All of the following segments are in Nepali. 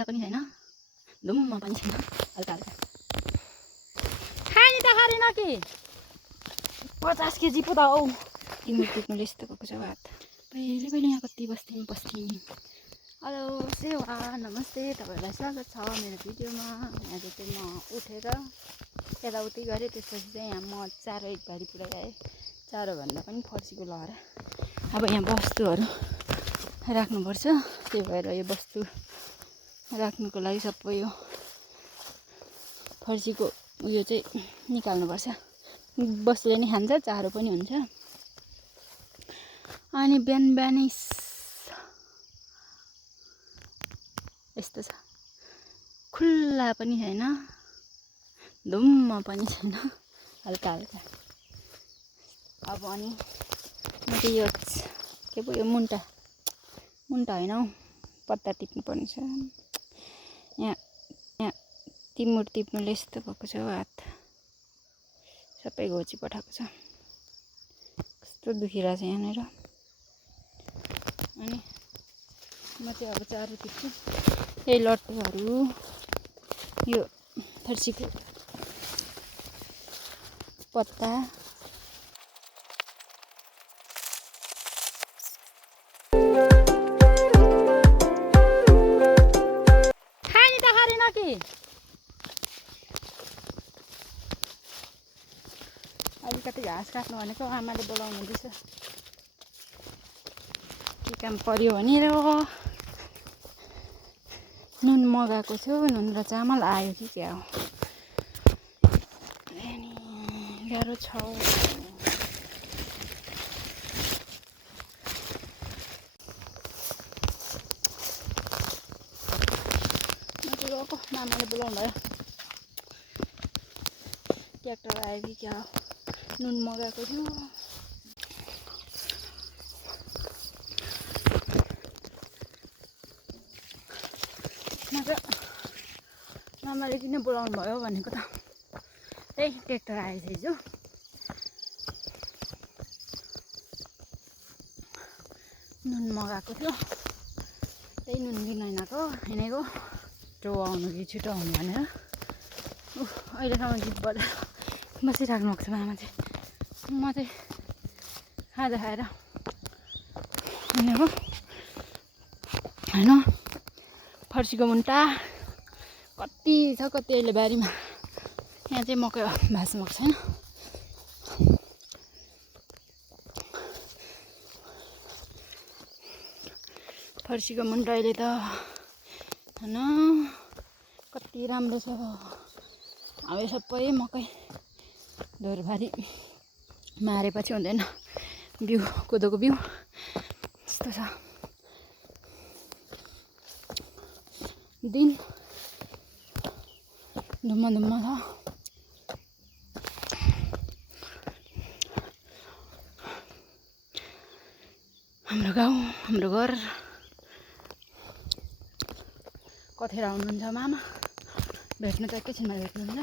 खुल्ला पनि छैन, धुम्म पनि छैन, हल्का हल्का खाने त खारेन कि 50 केजी पो त हौ। तिम्रो टिप्नुले यस्तो भएको छ भात। पहिले पहिले यहाँ कति बस्थ्यौँ। हेलो सेवा नमस्ते, तपाईँहरूलाई स्वागत छ मेरो भिडियोमा। यहाँ चाहिँ म उठेर यताउति गरेँ, त्यसपछि चाहिँ यहाँ म चारो एक भारी पुऱ्याएँ। चारोभन्दा पनि फर्सीको लहरा। अब यहाँ वस्तुहरू राख्नुपर्छ, त्यही भएर यो वस्तु राख्नुको लागि सबै यो फर्सीको उयो चाहिँ निकाल्नुपर्छ। वस्तुले नि खान्छ, चारो पनि हुन्छ। अनि बिहान बिहानै यस्तो छ, खुल्ला पनि छैन, धुम्म पनि छैन, हल्का हल्का। अब अनि म चाहिँ यो के पो यो मुन्टा होइन हौ, पत्ता टिप्नु पर्ने छ। यहाँ तिमुर टिप्नुले यस्तो भएको छ हात, सबै घोची पठाएको छ, कस्तो दुखिरहेछ यहाँनिर। अनि म चाहिँ अब चारो टिप्छु। यही लट्टुहरू, यो फर्सीको पत्ता, खाने त खारेन कि अलिकति घाँस काट्नु भनेको आमाले बोलाउनु हुँदैछ। के काम पर्यो भनेर नुन मगाएको छु, नुन र चामल आयो कि क्या हो। गाह्रो छ। मामाले बोलाउनु भयो, ट्र्याक्टर आयो कि क्या हो। नुन मगाएको थियो। मामाले किन बोलाउनु भयो भनेको त त्यही ट्र्याक्टर आएछ हिजो। नुन मगाएको थियो, त्यही नुन किन हिँडेको छिटो आउनु कि छिटो आउनु भनेर। अहिलेसम्म गीत बजाएर बसिराख्नु भएको छ मामा चाहिँ। म चाहिँ खाजा खाएर हिँडेको होइन। फर्सीको मुन्टा कति छ, कति अहिले बारीमा। यहाँ चाहिँ मकै भाँच्नु भएको छैन। फर्सीको मुन्टा अहिले त होइन कति राम्रो छ। अब यो सबै मकै धोरभारी मारेपछि हुँदैन। बिउ कोदोको बिउ यस्तो छ। दिन धुम्म छ। हाम्रो गाउँ, हाम्रो घर। कतिखेर आउनुहुन्छ मामा? भेट्नु त एकैछिनमा भेट्नुहुन्छ।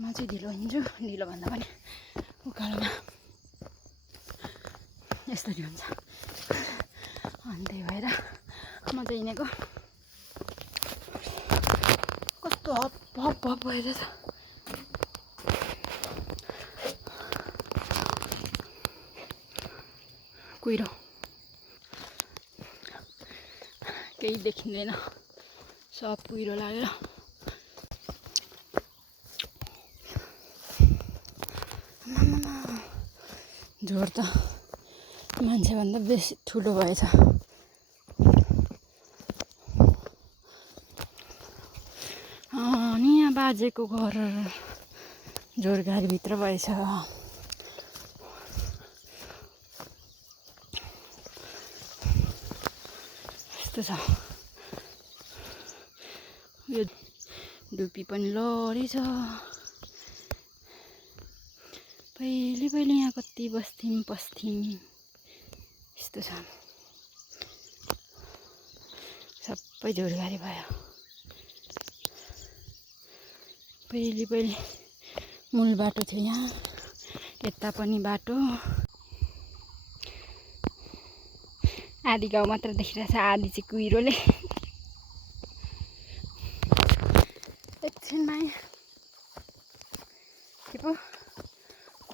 म चाहिँ ढिलो हिँड्छु, ढिलो भन्दा पनि उकालोमा यसरी हुन्छ। अनि त्यही भएर म चाहिँ हिँडेको। कस्तो हप हप हप भइरहेछ। कुहिरो केही देखिँदैन, सब कुहिरो लागेर। जोर त मान्छेभन्दा बेसी ठुलो भएछ। अनि यहाँ बाजेको घर जोरगाडीभित्र भएछ। यस्तो छ। यो धुपी पनि लडी छ। पहिले पहिले यहाँ कति बस्थ्यौँ यस्तो छ। सबै जोरगाडी भयो। पहिले मूल बाटो थियो यहाँ, यता पनि बाटो। आधी गाउँ मात्र देखिरहेछ, आधी चाहिँ कुहिरोले एकछिनमै के पो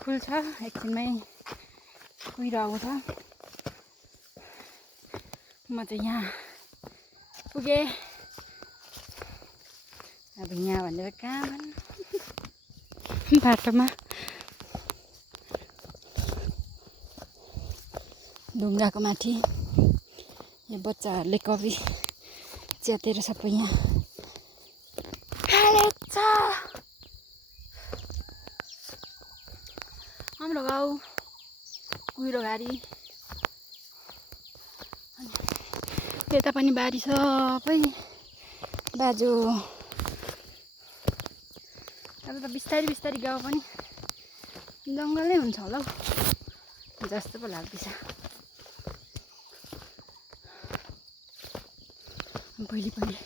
खुल्छ, एकछिनमै कुहिरो आउँछ। म चाहिँ यहाँ पुगेँ। अब यहाँ भनेर कहाँ भन्नु बाटोमा ढुङ्गाको माथि यो बच्चाहरूले कवि च्यातेर सबै यहाँ फालेछ। हाम्रो गाउँ कुहिरो घारी, यता पनि बारी सबै बाजो। अब त बिस्तारी बिस्तारी गाउँ पनि जङ्गलै हुन्छ होला हौ जस्तो पो लाग्दैछ। पहिले पहिले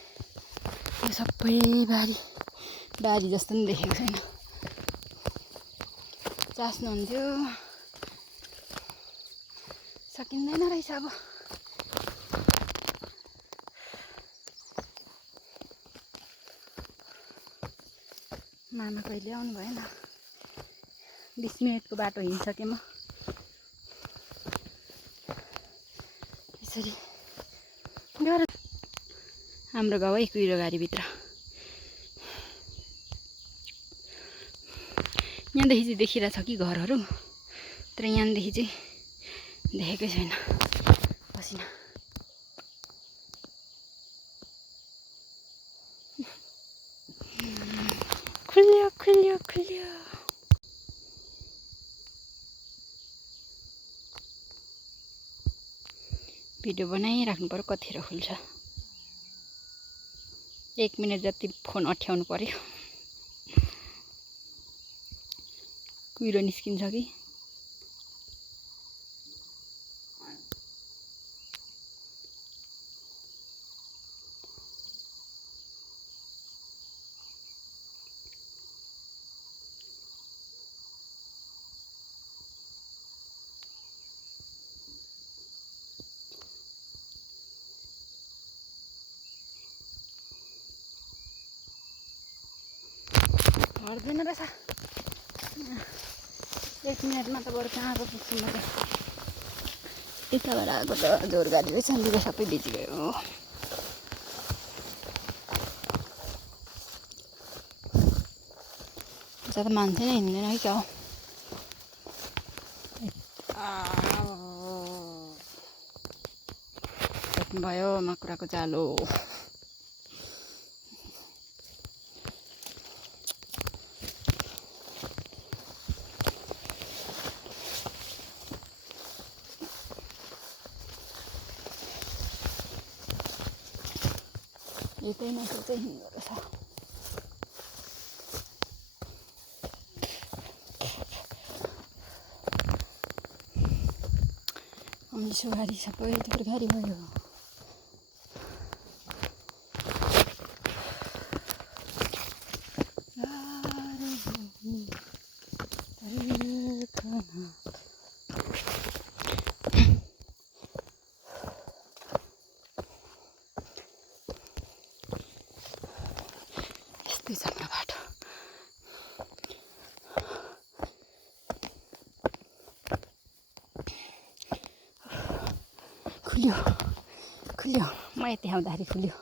यो सबै बारी जस्तो पनि देखेको छैन। चास्नुहुन्थ्यो, सकिँदैन रहेछ अब। मामा कहिले आउनु भएन, 20 मिनटको बाटो हिँडिसकेँ म। यसरी गएर हाम्रो गाउँ है कुहिरो घारीभित्र। यहाँदेखि चाहिँ देखिरहेछ कि घरहरू, तर यहाँदेखि चाहिँ देखेकै छैन। पसिना खुल्यो खुल्यो खुल्यो। भिडियो बनाइराख्नु पर्यो, कतिखेर खुल्छ। 1 मिनट जति फोन अठ्याउनु पर्यो। कुहिरो निस्किन्छ कि हट्दैन रहेछ। 1 मिनटमा त बरु कहाँ पो पुग्छु म त। यताबाट आएको त जोर गाडी रहेछ, लुगा सबै भिजिगयो। ज्यादा मान्छे नै हिँड्दैन है क्या हो। भयो माकुराको जालो। यतै माथि चाहिँ हिँड्दो रहेछ। अमिसो गाडी सबै जोर गाडी भयो। यस्तै छ हाम्रो बाटो। खुल्यो खुल्यो, म यति आउँदाखेरि खुल्यो।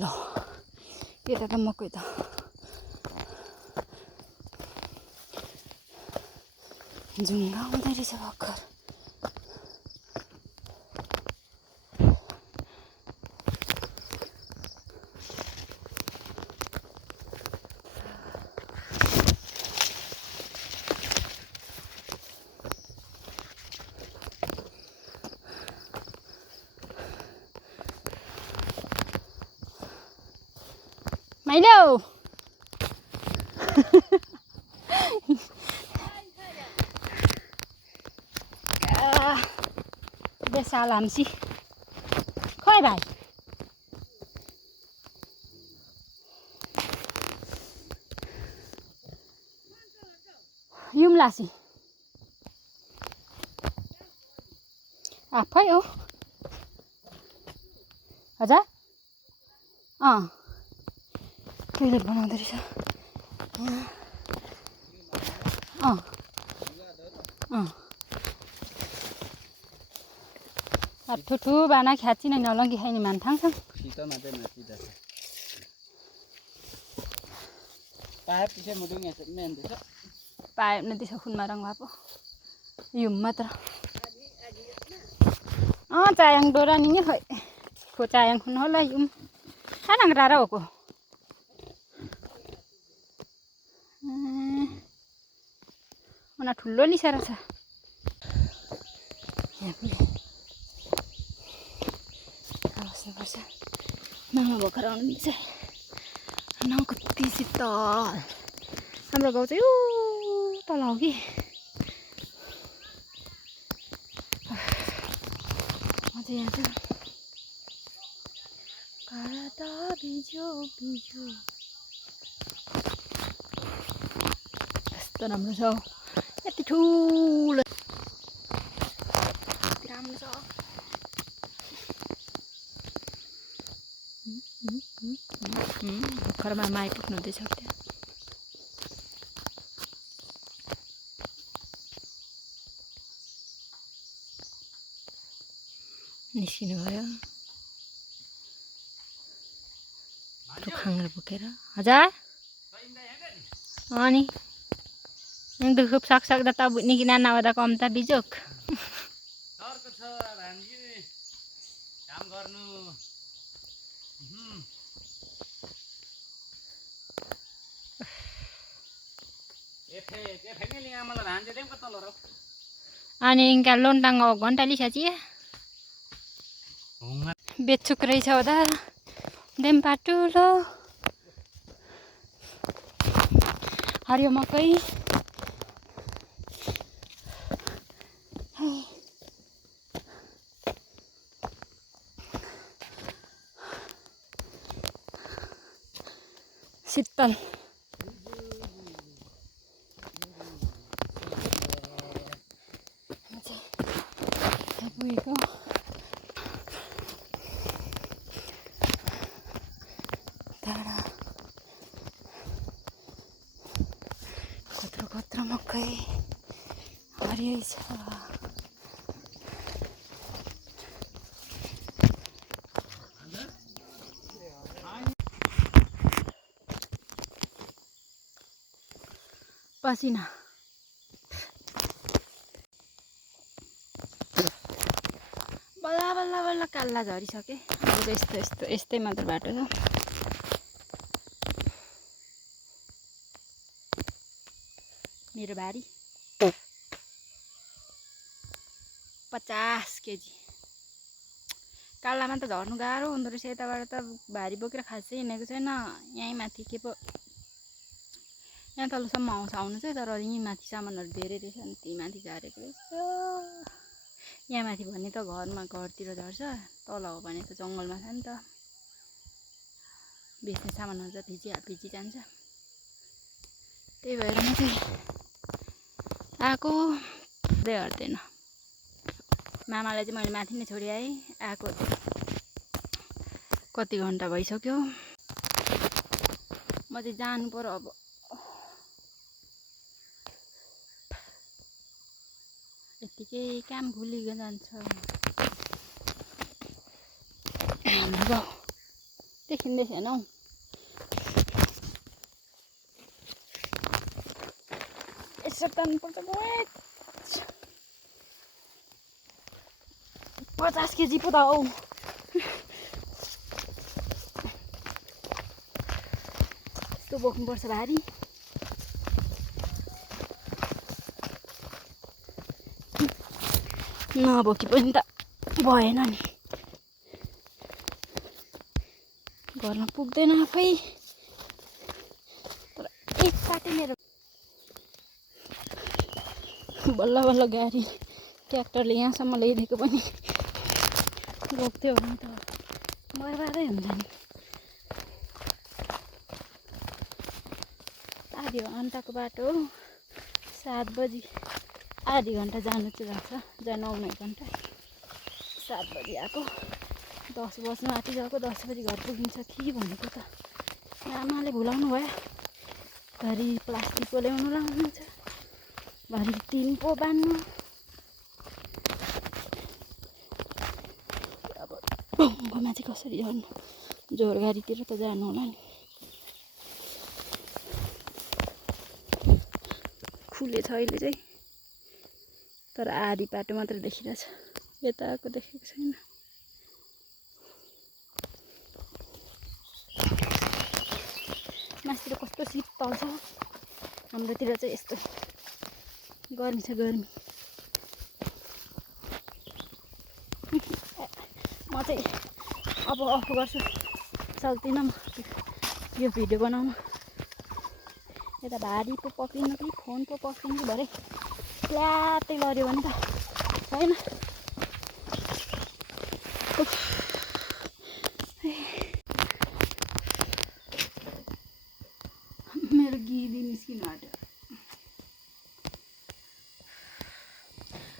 ल यता त मकै त जुङ्गा आउँदै रहेछ भर्खर। माइलो बेसाल हाम्सी खोइ भाइ। युमलासी आफै हो हजुर टोइलेट बनाउँदो रहेछ ठुठु बाना ख्याचिन नलङ्गी खाइने मान थाङ्छ पाइप न त्यसो खुनमा रङ भएको युम मात्र चायाङ डोरा नि खोइ को चायाङ खुन होला युम खानाङ रारा हो को उना ठुलो लिसारा छ बस्नुपर्छ मामा भर्खर आउनु मिल्छ न कति शीतल हाम्रो गाउँ चाहिँ यो तल हो कि म चाहिँ यहाँ चाहिँ करता बिजो बिजो कस्तो राम्रो छ यति ठुलो राम्रो छ भर्खर मामा आइपुग्नु हुँदैछ त्यहाँ निस्किनु भयो खाङ्ग्रो बोकेर हजुर अनि दुःख सक्दा त निकिन नआउँदा कम त बिजोक अनि इनका लोन्टाङ घन्टा लिसाची बेचुक रहेछ होदा देम पाटुलो हरियो मकै शीतल कत्रो मकै हरियो छ पसिना बल्ल बल्ल बल्ल काल्ला झरिसके अब यस्तै मात्र बाटो छ मेरो भारी 50 केजी कालामा त झर्नु गाह्रो हुँदो रहेछ यताबाट त भारी बोकेर खासै हिँडेको छैन यहीँ माथि के पो यहाँ तलसम्म आउनु चाहिँ तर यहीँ माथि सामानहरू धेरै रहेछ अनि त्यही माथि झरेको रहेछ यहाँ माथि भने त घरतिर झर्छ तल हो भने त जङ्गलमा छ नि त बेच्ने सामानहरू त भिजी जान्छ त्यही भएर म चाहिँ आएको हट्दैन मामालाई चाहिँ मैले माथि नै छोडिआएँ आएको कति घन्टा भइसक्यो म चाहिँ जानु पर्यो अब यतिकै काम भुलिगयो जान्छ देखिँदैछ न हौ यसो तान्नुपर्छ 50 केजी पो त हौ यस्तो बोक्नुपर्छ भारी नबोकी पनि त भएन नि घरमा पुग्दैन आफै तर एकसाथै मेरो बल्ल बल्ल गाडी ट्र्याक्टरले यहाँसम्म ल्याइदिएको पनि बोक्थ्यो भने त बर्बादै हुन्छ नि आधी घन्टाको बाटो 7 बजी आधी घन्टा जानु चाहिँ लाग्छ, जान आउनु 1 घन्टा। 7 बजी आएको, 10 बज्नु आँटिगएको, 10 बजी घर पुगिन्छ कि भनेको त आमाले भुलाउनु भयो। घरि प्लास्टिकको ल्याउनु लाउनुहुन्छ, घरि टिन पो बान्नु। अब भङ्गोमा चाहिँ कसरी जानु, जोरगाडीतिर त जानु होला नि। खुलेछ अहिले चाहिँ, तर आधी बाटो मात्र देखिरहेछ, यताको देखेको छैन। माथितिर कस्तो शीतल छ, हाम्रोतिर चाहिँ यस्तो गर्मी छ, गर्मी। म चाहिँ अब अफ गर्छु, सक्दिनँ म यो भिडियो बनाउनु। यता भारी पो पक्रिनु कि फोन पो पक्रिनु कि भरे प्ल्याटै लड्यो भने त छैन। मेरो गिदी निस्किनु आँट्यो।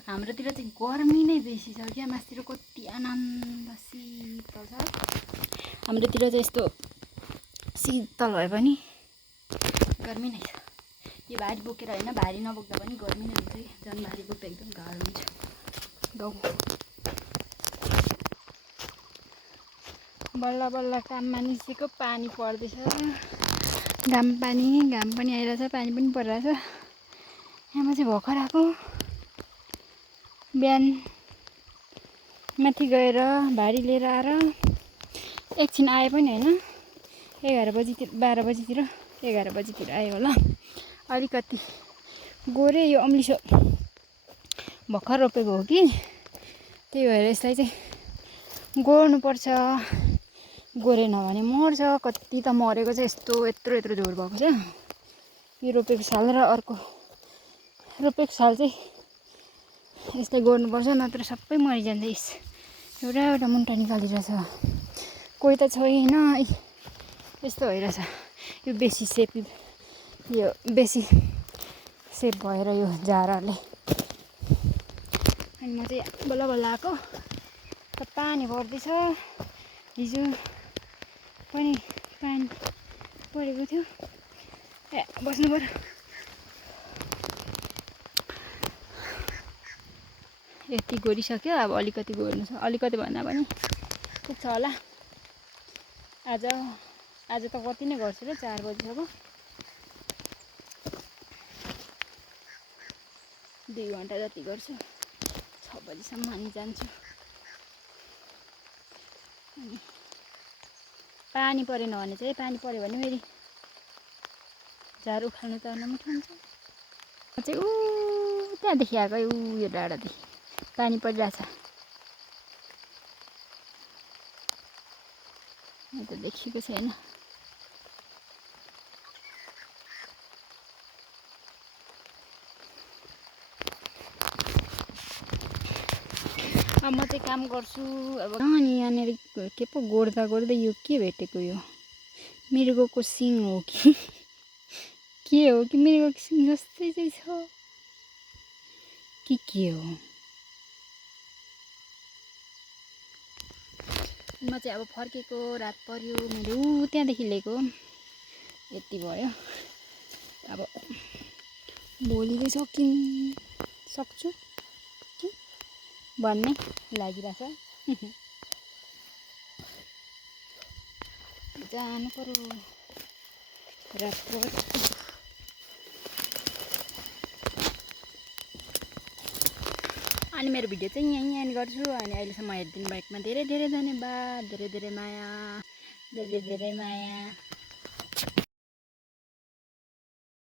हाम्रोतिर चाहिँ गर्मी नै बेसी छ क्या, माथितिर कति आनन्द शीतल छ। हाम्रोतिर चाहिँ यस्तो शीतल भए पनि गर्मी नै छ। यो भारी बोकेर होइन, भारी नबोक्दा पनि गर्मी नै हुन्छ कि, झन् भारी बोक्दा एकदम गाह्रो हुन्छ। गाउँ बल्ल बल्ल काममा निस्केको, पानी पर्दैछ, घाम पनि आइरहेछ, पानी पनि परिरहेछ। यहाँ चाहिँ भर्खर आएको, बिहान माथि गएर भारी लिएर आएर एकछिन आए पनि होइन, 11 बजीतिर 12 बजीतिर 11 बजीतिर आयो होला। अलिकति गोरे, यो अम्लिसो भर्खर रोपेको हो कि, त्यही भएर यसलाई चाहिँ गोड्नुपर्छ। गोरेन भने मर्छ, कति त मरेको चाहिँ यस्तो यत्रो यत्रो झोड भएको छ। यो रोपेको साल र अर्को रोपेको साल चाहिँ यसलाई गोड्नुपर्छ, नत्र सबै मरिजान्छ। एउटा एउटा मुन्टा निकालिरहेछ, कोही त छैन, यस्तो भइरहेछ। यो बेसी सेप भएर यो झारहरूले। अनि म चाहिँ बल्ल बल्ल आएको, त पानी पर्दैछ। हिजो पनि पानी परेको थियो, बस्नु पर्यो। यति गोडिसक्यो, अब अलिकति गोड्नु छ, अलिकति भन्दा पनि पुग्छ होला। आज त कति नै गर्छु र 4 बजीसम्म, 2 घन्टा जति गर्छु, 6 बजीसम्म अनि जान्छु। पानी परेन भने चाहिँ, पानी पऱ्यो भने फेरि झार उखाल्नु त नमिठो हुन्छ। म चाहिँ त्यहाँदेखि आएको, यो डाँडादेखि पानी परिरहेछ। म त देखेको छैन। अब म चाहिँ काम गर्छु। अब अनि यहाँनिर के पो गोड्दा गोड्दै यो के भेटेको, यो मृगको सिङ हो कि के हो कि, मृगको सिङ जस्तै चाहिँ छ कि के हो। म चाहिँ अब फर्केको, रात पर्यो, मैले त्यहाँदेखि लिएको, यति भयो। अब भोलि चाहिँ सक्छु कि भन्ने लागिरहेछ। जानु पर्यो रात। अनि मेरो भिडियो चाहिँ यहीँ एन्ड गर्छु। अनि अहिलेसम्म हेरिदिनु भएकोमा धेरै धेरै धन्यवाद, धेरै धेरै माया।